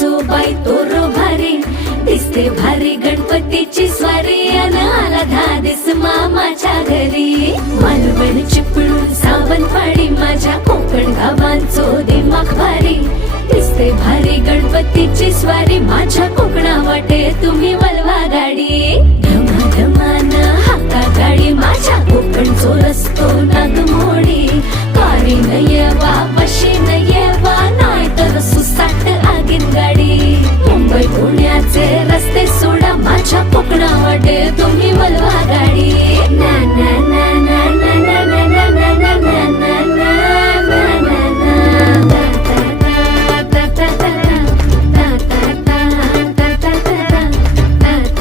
बाई तोर भारी दिसते भारी गणपतीची स्वारी अन आला धादिस मामाच्या घरी मालवण चिपळूण सावंतवाडी माझ्या कोकण गावांचो दिमाग भारी दिसते भारी गणपतीची स्वारी माझ्या कोकणा वाटे तुम्ही वलवा गाडी धमाधमान हाका गाडी माझ्या कोकणचो रस्तो नागमोडी कारी न येवा वशी न येवा नाही तर सुसाट आगीन गाडी मुंबई पुण्याचे रस्ते सोडा माझ्या कोकणा वाटे तुम्ही वलवा